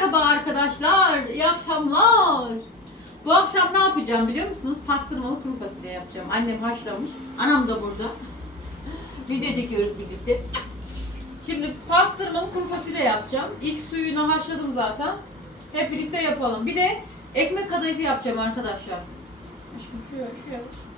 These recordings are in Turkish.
Merhaba arkadaşlar, iyi akşamlar. Bu akşam ne yapacağım biliyor musunuz? Pastırmalı kuru fasulye yapacağım. Annem haşlamış, anam da burada. Video çekiyoruz birlikte. Şimdi pastırmalı kuru fasulye yapacağım. İlk suyunu haşladım zaten. Hep birlikte yapalım. Bir de ekmek kadayıfı yapacağım arkadaşlar. Aşkım şu şu.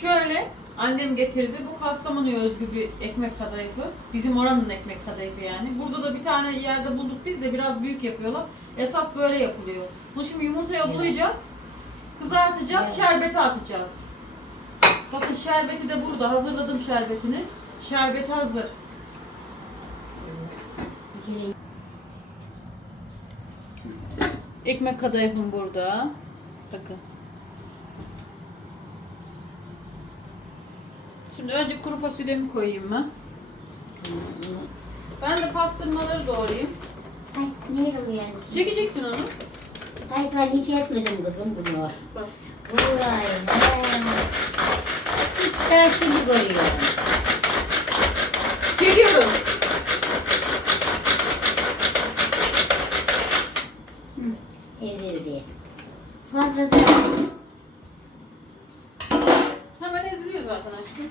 Şöyle annem getirdi. Bu Kastamonu'ya özgü bir ekmek kadayıfı. Bizim oranın ekmek kadayıfı yani. Burada da bir tane yerde bulduk biz de biraz büyük yapıyorlar. Esas böyle yapılıyor. Bunu şimdi yumurtaya bulayacağız. Kızartacağız, Evet. şerbete atacağız. Bakın şerbeti de burada. Hazırladım şerbetini. Şerbeti hazır. Ekmek kadayıfım burada. Bakın. Şimdi önce kuru fasulyemi koyayım ben. Ben de pastırmaları doğrayayım. Ay niye uyarmışsın? Çekeceksin onu. Ay ben hiç etmedim kızım bunu. Bak. Vay be. Hiç daha şimdi görüyorum. Çekiyorum. Ezildi. Fazla da Hemen eziliyor zaten aşkım.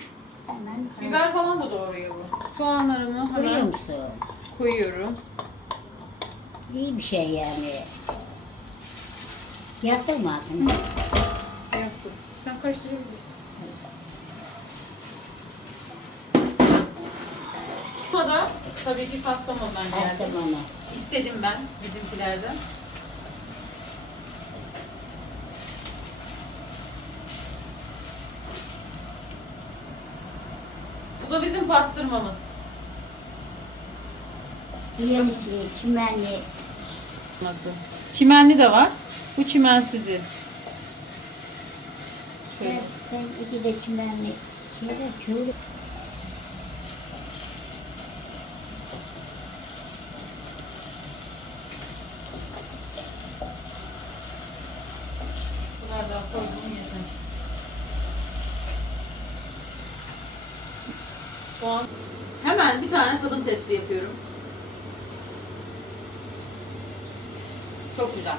Hemen Biber falan da doğruyor bu. Soğanlarımı hemen musun? koyuyorum. İyi bir şey yani. Yaptın mı altını? Yaptım. Sen karıştırabilirsin. Burada tabii ki Kastamonu'dan geldi. Onu. İstedim ben bizimkilerden. Bu bizim pastırmamız. Yenisli, çimenli. Nasıl? Çimenli de var. Bu çimensizi. Sen, sen iki de çimenli. Şeyler köylü. Bunlar da koydum yeter. Soğan. Hemen bir tane tadım testi yapıyorum. Çok güzel.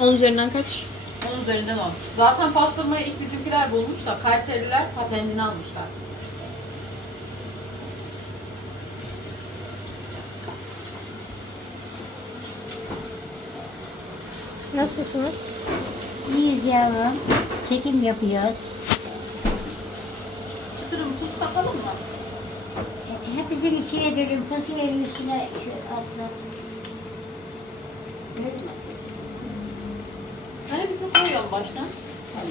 10 üzerinden kaç? Onun üzerinden 10. Zaten pastırmayı ilk bizimkiler bulmuş da Kayseriler patentini almışlar. Nasılsınız? İyiyiz yavrum. Çekim yapıyoruz. Çıtırım tuz katalım mı? Hepsini içine dönün. Fasulyenin üstüne şu atsa. Öyle mi? Hani bizim koyalım baştan. Tamam.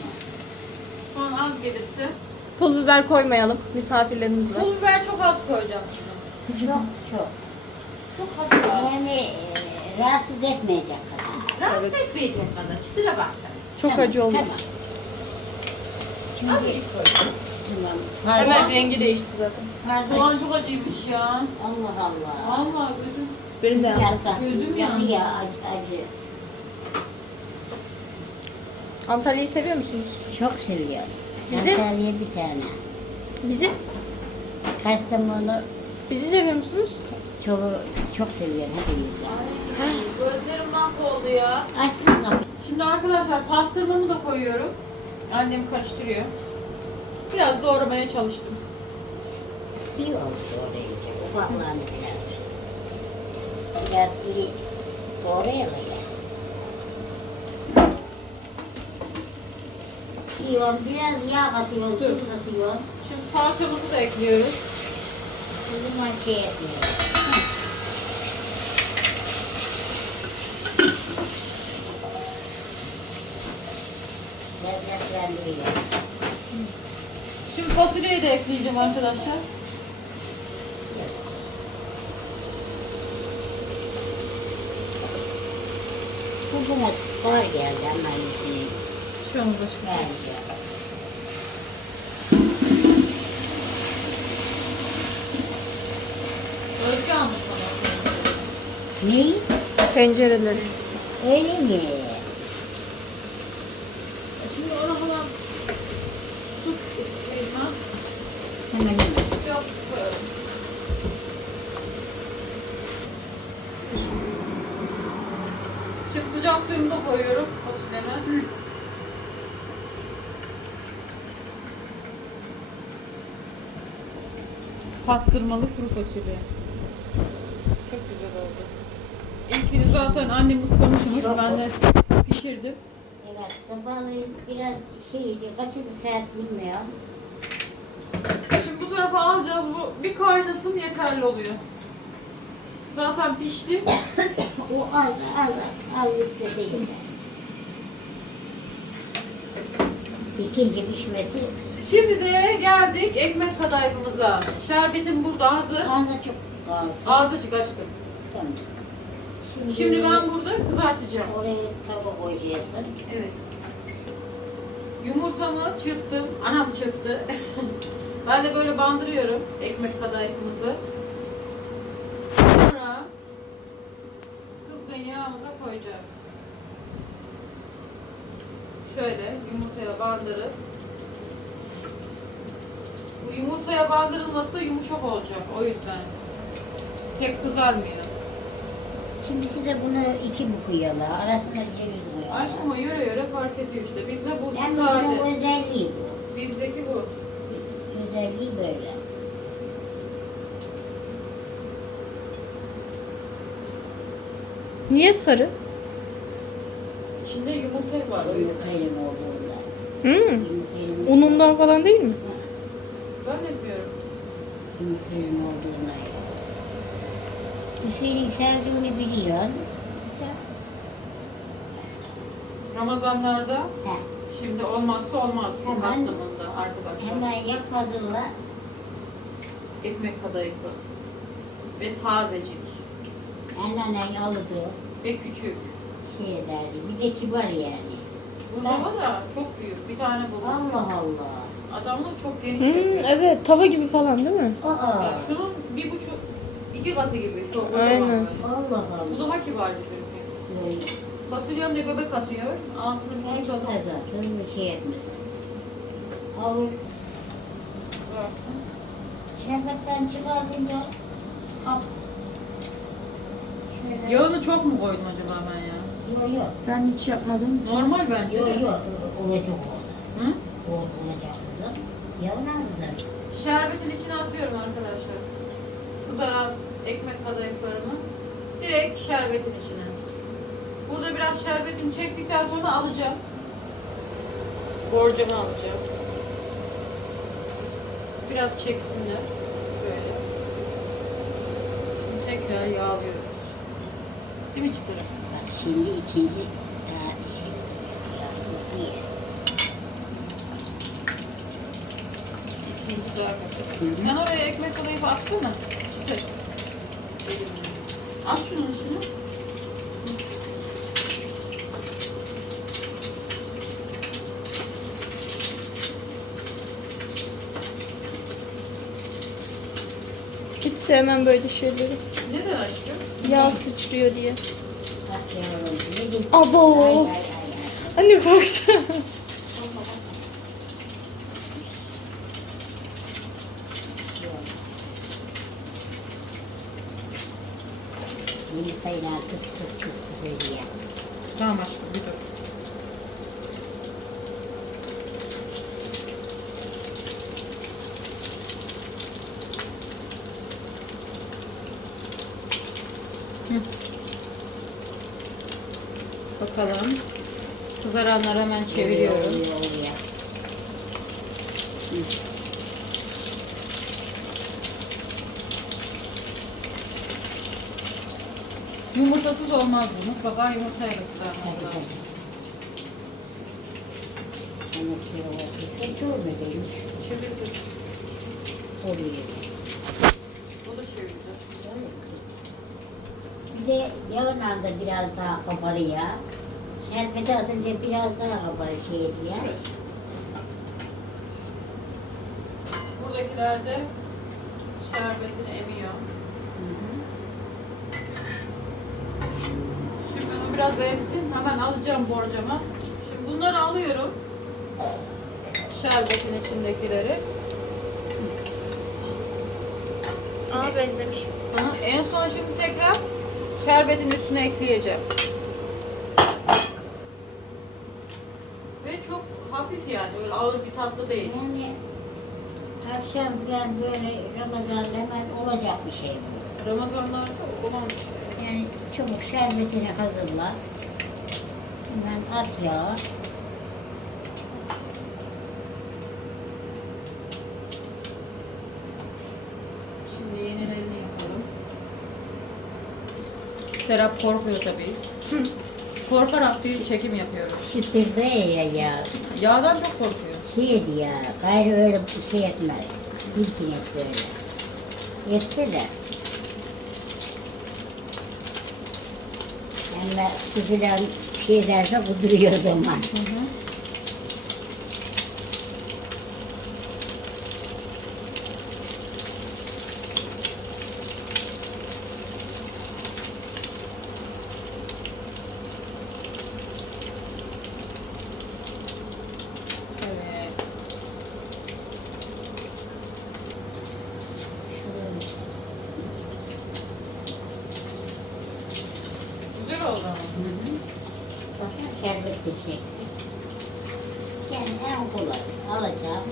Sonra az gelirse. Pul biber koymayalım. Misafirlerimiz var. Pul biber çok az koyacağım şimdi. Çok çok. Çok az. Yani e, rahatsız etmeyecek kadar. Rahatsız etmeyecek kadar. Çıtıra bak. Çok Tamam, acı olmuş. Tamam. Şimdi Azıcık koy. Tamam. Hemen rengi değişti zaten. Pardon. çok acıymış ya. Allah Allah. Vallahi gözüm. Benim de yandı. Gözüm yandı. ya acı acı. Antalya'yı seviyor musunuz? Çok seviyorum. Bizi? Antalya bir tane. Bizi? Kastamonu Bizi seviyor musunuz? çok çok seviyorum hepiniz. Gözlerim mahvoldu ya. Açma kapıyı. Şimdi arkadaşlar pastırmamı da koyuyorum. Annem karıştırıyor. Biraz doğramaya çalıştım. İyi oldu doğrayacak. Ufaklandı biraz. Biraz iyi doğrayalım ya. İyi oldu. Biraz yağ katıyoruz, Dur. tuz katıyoruz. Şimdi salçamızı da ekliyoruz. O zaman şey yapıyoruz. Lezzetlendiriyor. Fasulyeyi de ekleyeceğim arkadaşlar. Bugüne var geldi ama iyisini Şu anda şu. vermiyor. Ölçü almış bana. Neyi? Tencereleri. Öyle mi? Şimdi ona falan su koyayım ha. Hemen hemen. Çok koyalım. Suyumu da koyuyorum fasulyeme. Pastırmalı kuru fasulye. Çok güzel oldu. İlkini zaten annem ıslamışmış. Ben de pişirdim. Evet, sabahleyin biraz şeydi, kaçıncı saat bilmiyorum. Şimdi bu tarafa alacağız. Bu bir kaynasın yeterli oluyor. Zaten pişti. O al, al, al istediğin. İkinci pişmesi Şimdi de geldik ekmek kadayıfımıza. Şerbetim burada hazır. ağza çok kalsın. Ağzı aşkım. Tamam. Şimdi ben burada kızartacağım. Oraya tava koyacaksın. Evet. Yumurtamı çırptım. Anam çırptı. ben de böyle bandırıyorum ekmek kadayıfımızı. Sonra kızgın yağımıza koyacağız. Şöyle yumurtaya bandırıp bu yumurtaya bandırılması da yumuşak olacak o yüzden. Tek kızarmıyor. Şimdi size bunu iki bu koyuyorlar. Arasına ceviz koyuyorlar. Aşkıma yöre yöre fark ediyor işte. Bizde bu Yani sade. bunun özelliği bu. Bizdeki bu. Özelliği böyle. Niye sarı? İçinde yumurta var. yüzden. Yumurtayla olduğunda. Hmm. Yumurtayla Unundan falan değil mi? Zannetmiyorum. Yumurtayla olduğuna. Hüseyin'in sevdiğini biliyorsun. Ramazanlarda He. şimdi olmazsa olmaz bu Hemen- hastamında arkadaşlar. Hemen yapardılar. Ekmek kadayıfı. Ve tazecik. Anneannen alırdı. Ve küçük. Şey ederdi. Bir de kibar yani. Bu baba da çok büyük. Bir tane bu. Allah Allah. Adamlar çok geniş Hmm, yapıyor. evet tava gibi falan değil mi? Aa. Ya şunun bir buçuk, iki katı gibi. Çok Aynen. kocaman böyle. Allah Bu Allah. daha kibar bizimki. Böyle Fasulyem de göbek atıyor. Altını bir Hiç çalım. zaten bir şey etmez. Avur şerbetten çıkartınca al. Yağını çok mu koydum acaba ben ya? Yok yok. Ben hiç yapmadım. Normal bence Yok de. yok. Olacak o. Hı? O olacak. Yavrum kızım. Şerbetin içine atıyorum arkadaşlar. Kızaran ekmek kadayıflarımı direkt şerbetin içine. Burada biraz şerbetini çektikten sonra alacağım. Borcamı alacağım. Biraz çeksinler. Şöyle. Şimdi tekrar yağlıyoruz. Mi çıtırım? Bak şimdi ikinci daha şey olacak. Niye? İkincisi arkadaşlar. Sen oraya ekmek kadayıfı atsana. Çıtır. At şunun içine. Sevmem böyle şeyleri. Neden aşkım? Yağ sıçrıyor diye. Abo. Anne ya. Tamam aşkım bir dur. Hı. Bakalım. Kızaranları hemen çeviriyorum. Yumurtasız olmaz bu. Mutlaka yumurtayla tabii. lazım. Görmediymiş. Çevirdim. Oluyor. O da çevirdi. Bir de yağla da biraz daha kabarıyor. Şerbeti atınca biraz daha kabarı şey diye. Buradakiler de şerbetini emiyor. Şimdi bunu biraz emsin. Hemen alacağım borcama. Şimdi bunları alıyorum. Şerbetin içindekileri. Aa benzemiş. Hı, En son şimdi tekrar şerbetin üstüne ekleyeceğim. Ve çok hafif ağır bir tatlı değil. Yani akşam falan böyle Ramazan'da hemen olacak bir şey bu. Ramazanlarda olan Yani çabuk şerbetini hazırla. Hemen at yağı. Şimdi yenilerini yapalım. Serap korkuyor tabii. Korkarak bir çekim yapıyoruz. Süpürde ya ya. Yağdan çok korkuyor. Şeydi ya. Gayrı öyle bir şey etmez. İlkin et böyle. Etse de. Ama süpüren şey derse kuduruyor zaman. Evet. Güzel oldu. Bakın şerbet de şey. Yani en kolay alacağım.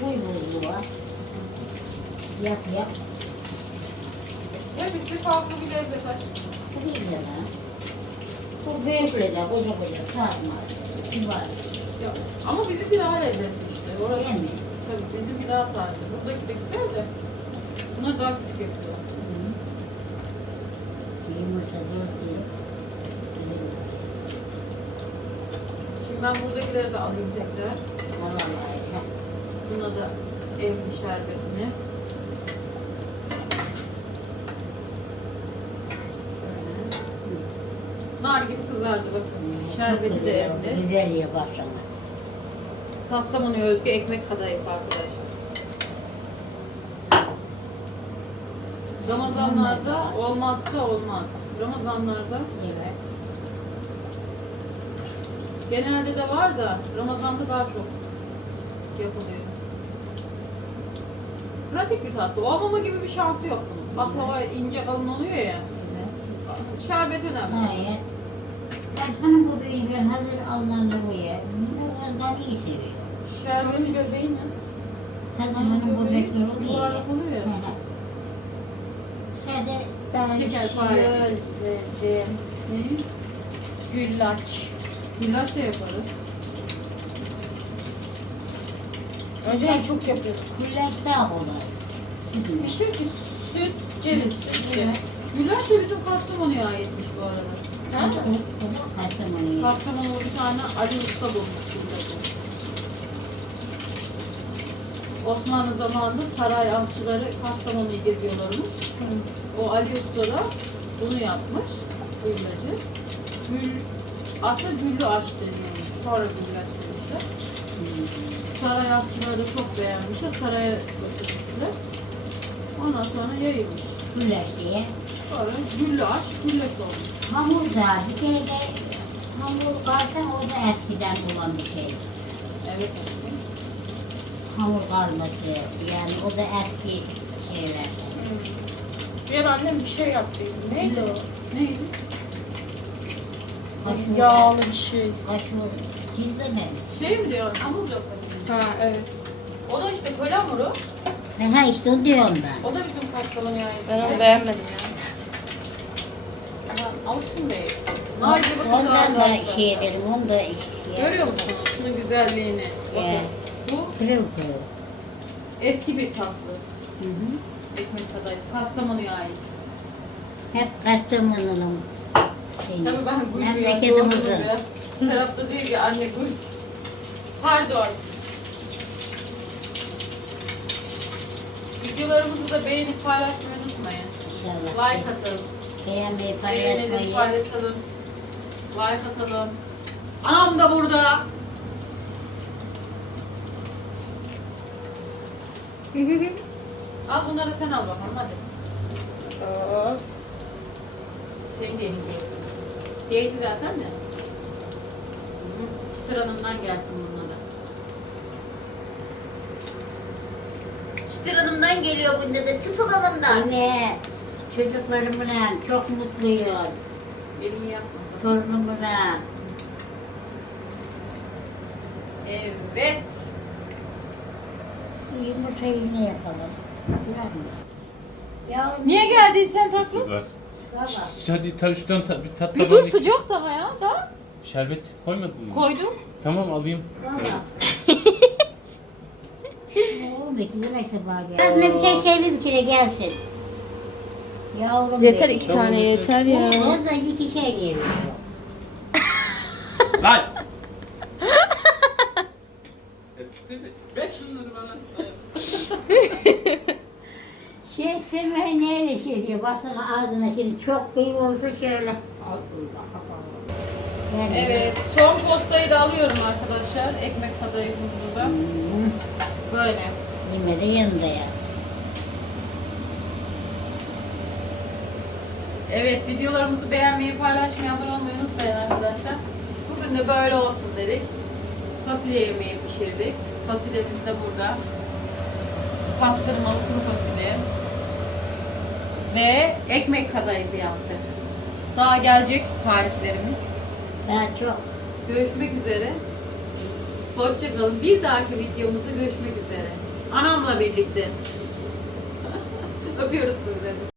Koy buzluğa. Yap yap. Hepsi farklı bir lezzet aşkım. Bu sarmaz. Kibar. Ya, Ama bizimki daha lezzetli işte. Orası. Öyle mi? Tabii daha taze. Buradaki de güzel de. Bunlar yapıyor. Yumurta dört kilo. Ben buradakileri de alayım tekrar. Buna da evli şerbetini. Nar gibi kızardı bakın. Şerbeti de evde. Güzel ya başlama. Kastamonu'ya özgü ekmek kadayıf arkadaşlar. Ramazanlarda olmazsa olmaz. Ramazanlarda Evet. Genelde de var da Ramazan'da daha çok yapılıyor. Pratik bir tatlı. Olmama gibi bir şansı yok bunun. Baklava ince kalın oluyor ya. Şerbet önemli. Hayır. Ben hanım bu büyükler hazır alınan da bu yer. Ondan iyi seviyor. Şerbeti göbeği ne? Hazır hanım bu bekler o değil. yuvarlak oluyor ya. Hı hı. Sade ben Şekerpare. şey özledim. Neyi? Güllaç. Güllaç da yaparız. Önceden çok yapıyorduk. Güllaç daha kolay. Sütüne. Çünkü süt, ceviz. Evet. Güllaç da bizim Kastamonu'ya aitmiş bu arada. Ha? Kastamonu'ya. Kastamonu'da bir tane Ali Usta bulmuş güllacı. Osmanlı zamanında saray amçıları Kastamonu'yu geziyorlarmış. O Ali Usta da bunu yapmış. Güllacı. Gül, aslında güllü aç deniyor. Sonra güllaç demişler. Saray amçıları da çok beğenmişler. Saraya götürmüşler. Ondan sonra yayılmış. Güllaç diye. Sonra güllü aç, güllaç olmuş. Hamur da bir kere de hamur varsa o da eskiden olan bir şey. Evet. Hamur kalması yani o da eski şeylerden. Bir annem bir şey yaptıydı. Neydi o? Neydi? Yağlı bir şey. kaşur, çizdi mi? Şey mi diyorsun? Hamur lokması. Ha evet. O da işte köle hamuru. Ha işte o diyorum ben. O da bizim Kastamonu'ya ait. bir Ben onu beğenmedim ya. Ben alışkın değil. Nar gibi Ondan kızardı. da şey ederim, onu da işte şey Görüyor musunuz şunun güzelliğini? Evet. Bu Pırıl pırıl. eski bir tatlı. Hı hı. Ekmek kadayıf. Kastamonu'ya ait. Hep Kastamonu'nun şeyi. Tabii ben gül biraz Memleketimizin. Serap da diyor ki anne gül. Pardon. Videolarımızı da beğenip paylaşmayı unutmayın. İnşallah. Like atalım. Beğenmeyi, Beğenelim, paylaşmayı. paylaşalım. Like atalım. Anam da burada. Al bunları sen al bakalım hadi. Aa, Senin de elin değil. Değildi zaten de. Çıtır gelsin buna da. Çıtır hanımdan geliyor bunda da. Çıtır hanımdan. Anne, çocuklarımla çok mutluyum. Elimi yapma. Torunumla. Evet. Yumurtayı yine yapalım. Bırak mı? Yavrum, Niye geldin sen tatlım? Siz var. Şş, Hadi ta, şuradan ta, bir tat Bir dur sıcak daha ya da. Şerbet koymadın mı? Koydum. Tamam alayım. Oğlum lira sabah geldi. Aslında bir kere şey bir kere gelsin. Yavrum Yeter benim. iki Tamam, tane yeter. yeter ya. O da iki şey diyebiliyor. Lan! Ver şunları bana. Şey Semih neyle şey diyor. Baksana ağzına şimdi çok büyük olsa şöyle. Evet. Son postayı da alıyorum arkadaşlar. Ekmek kadayıfımızı da. Hmm, Böyle. Yeme de yanında ya. Evet videolarımızı beğenmeyi, paylaşmayı, abone olmayı unutmayın arkadaşlar. Bugün de böyle olsun dedik. Fasulye yemeği pişirdik. Fasulyemiz de burada. Pastırmalı kuru fasulye. Ve ekmek kadayıfı yaptık. Daha gelecek tariflerimiz. Daha çok. Görüşmek üzere. Hoşçakalın. Bir dahaki videomuzda görüşmek üzere. Anamla birlikte. Öpüyoruz sizleri.